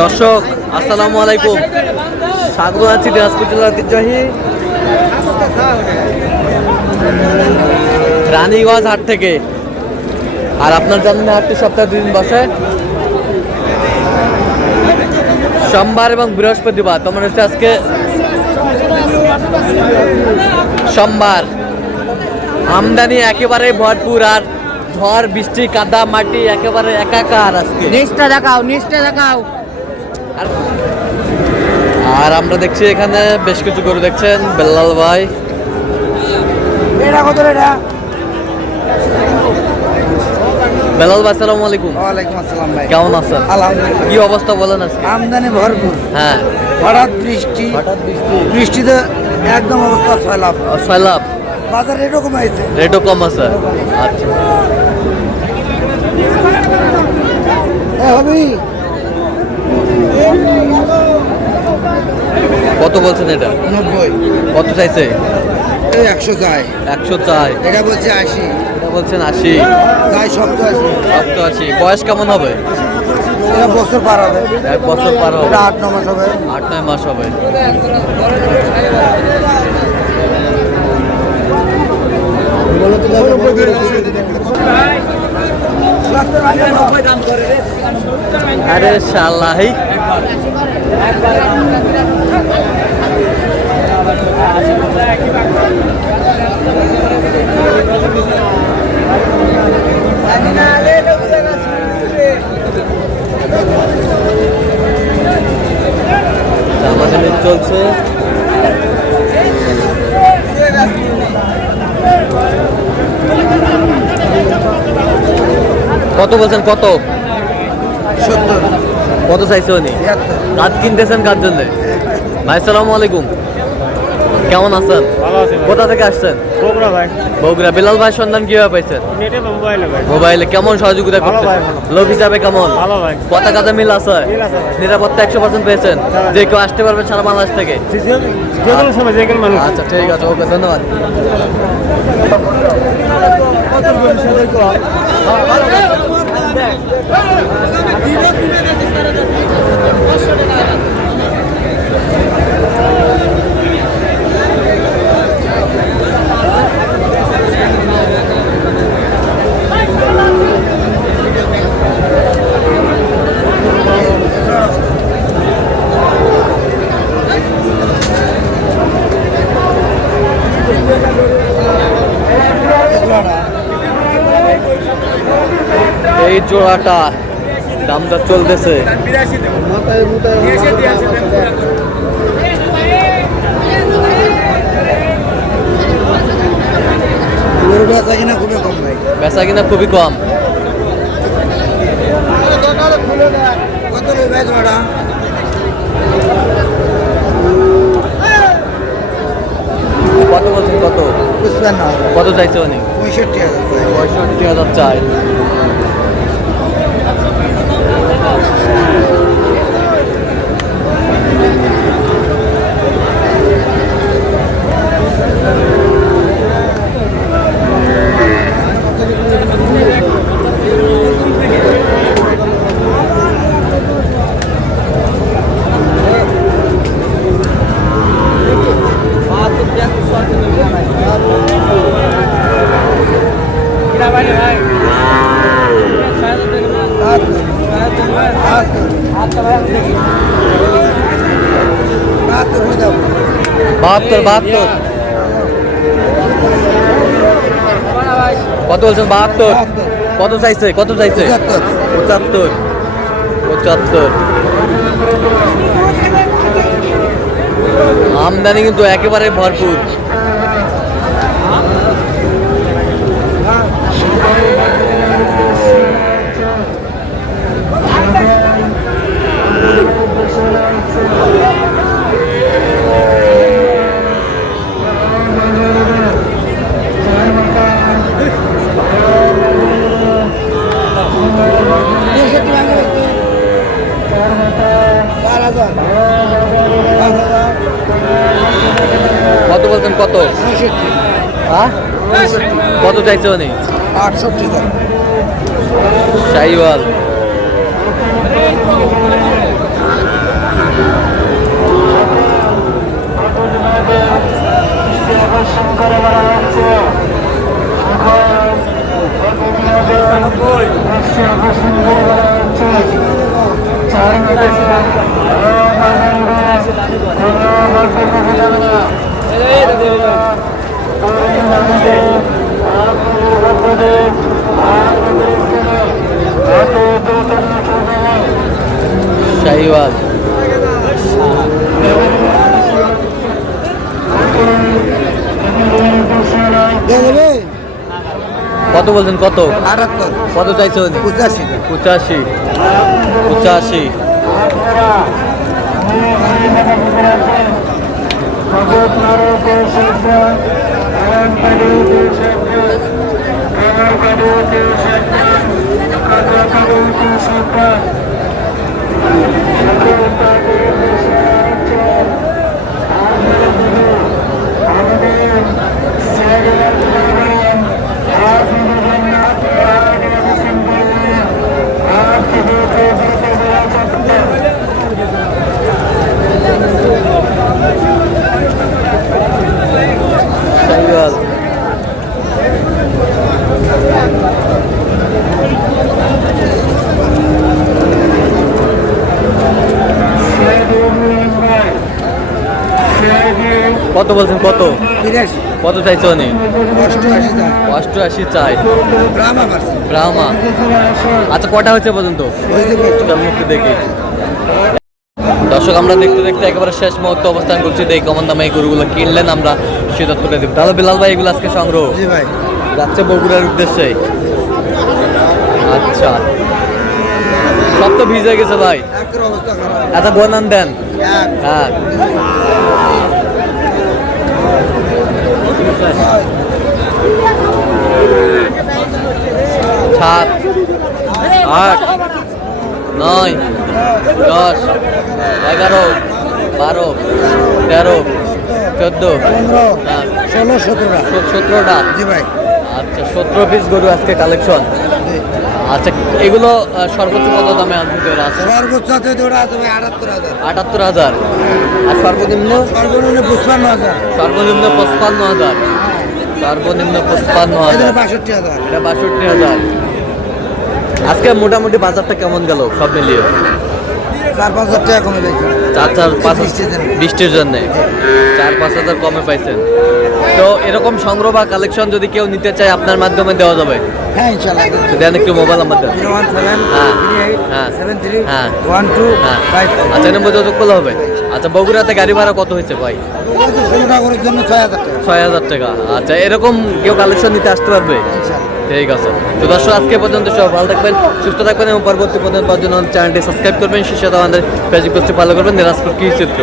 দর্শক আসসালামু আলাইকুম, স্বাগত আছি দিনাজপুর জেলার ঐতিহ্যবাহী রানীগঞ্জ হাট থেকে। আর আপনার জানেন হাটটি সপ্তাহে 2 দিন বসে, সোমবার এবং বৃহস্পতিবার। তোমার হচ্ছে আজকে সোমবার। আমদানি একেবারে ভরপুর, আর ঝড় বৃষ্টি কাদা মাটি একেবারে একাকার আজকে। নিচটা দেখাও। আর আমরা দেখছি এখানে বেশ কিছু গরু দেখছেন বেল্লাল ভাই। বেলাল ভাই আসসালামু আলাইকুম। ওয়ালাইকুম আসসালাম ভাই, কেমন আছেন? আলহামদুলিল্লাহ। কি অবস্থা বলেন আজকে? আমদানি ভরপুর, হ্যাঁ, হঠাৎ হঠাৎ বৃষ্টিতে একদম অবস্থা সয়লাভ। সয়লাভ, বাজার রেটও কমাইছে। রেটও কম আছে। আচ্ছা, হবি কত বলছেন এটা? 90, কত চাইছে? 100 চাই। 100 চাই, এটা বলছে 80, এটা বলছেন 80, চাই 87। 80। বয়স কেমন হবে? এটা বছর পার হবে, 1 বছর পার হবে, এটা 8-9 মাস হবে। 8-9 মাস হবে। আরে শালাই, আমাদের চলছে। কত বলছেন? কত? 70, কত চাইছে উনি? 73। কাজ কিনতেছেন কার জন্য? ভাই আসসালামু আলাইকুম, কেমন আছেন? কোথা থেকে আসছেন? বগুড়া ভাই। বগুড়া। বেলাল ভাই সন্ধান কিভাবে পাইছেন? নেটে মোবাইলে ভাই। মোবাইলে। কেমন সহযোগিতা ভালো করছেন? ভাই, ভালো। লোক হিসাবে কেমন? ভালো ভাই। কথা কাজে মিল আছে? মিল আছে ভাই। নিরাপত্তা 100% পেয়েছেন? হ্যাঁ। যে কেউ আসতে পারবে সারা বাংলাদেশ থেকে? যে কোনো সময় যে কোনো মানুষ। আচ্ছা ঠিক আছে, ওকে, ধন্যবাদ। এই জোড়াটা দামটা চলতেছে বেচা কিনা খুবই কম ভাই। বেচা কিনা খুবই কম। কত নেই ভাই জোড়া? কত বলছেন? কত? বুঝবেন না, কত চাইছে উনি? 65,000 চাই। 65,000 চাই। বাহাত্তর। কত বলছেন? 72। কত চাইছে? 75। আমদানি কিন্তু একেবারে ভরপুর। কত বলছেন? কত? হ্যাঁ, কত চাইছে উনি? 68 শাহিওয়াল। শাহিওয়াল দেবে কত বলছেন কত 78 কত চাইছেন 85 85 85 শাহিওয়াল কত বলছেন কত 83 কত চাইছো নি 88 88 চাই ব্রাহ্মা পারছে ব্রাহ্মা আচ্ছা কটা হচ্ছে পর্যন্ত চল মুক্তি দেখি দর্শক আমরা দেখতে দেখতে একেবারে শেষ মুহূর্তে অবস্থান করছি এই কমন দামে এই গরুগুলো কিনলেন আমরা সে তথ্যটা দিব তাহলে বিলাল ভাই এগুলো আজকে সংগ্রহ জি ভাই যাচ্ছে বগুড়ার উদ্দেশ্যে আচ্ছা সব তো ভিজে গেছে ভাই একের অবস্থা খারাপ আচ্ছা গোনান দেন এক হ্যাঁ সাত আট নয় 10 11 12 13 14 হ্যাঁ 16 17 17টা জি ভাই আচ্ছা 17 পিস গরু আজকে কালেকশন আচ্ছা এগুলো সর্বোচ্চ কত দামে আসবে আছে সর্বোচ্চ আছে ওটা আছে ভাই 78000 78,000 আর সর্বনিম্ন সর্বনিম্ন 55000 সর্বনিম্ন 55,000 সর্বনিম্ন 55,000 62000 এটা 62,000 আজকে মোটামুটি বাজারটা কেমন গেল সব মিলিয়ে 4-5 টাকা কমে গেছে 4-5 বৃষ্টির জন্য 4-5 হাজার কমে পাইছেন তো এরকম সংগ্রহ বা কালেকশন যদি কেউ নিতে চায় আপনার মাধ্যমে দেওয়া যাবে হ্যাঁ ইনশাআল্লাহ তো দেন একটু মোবাইল নাম্বার দেন 017 হ্যাঁ। 38 হ্যাঁ। 73 হ্যাঁ। 12 হ্যাঁ 5 আচ্ছা নম্বর যোগাযোগ করলে হবে আচ্ছা বগুড়াতে গাড়ি ভাড়া কত হয়েছে ভাই 16 টাকার জন্য 6000 টাকা 6,000 টাকা আচ্ছা এরকম কেউ কালেকশন নিতে আসতে পারবে ইনশাআল্লাহ ঠিক আছে তো দর্শক আজকে পর্যন্ত সব ভালো থাকবেন সুস্থ থাকবেন এবং পরবর্তী পর্যন্ত পাওয়ার জন্য চ্যানেলটি সাবস্ক্রাইব করবেন সেই সাথে আমাদের ফেসবুক পেজটি ফলো করবেন দিনাজপুর কৃষি চিত্র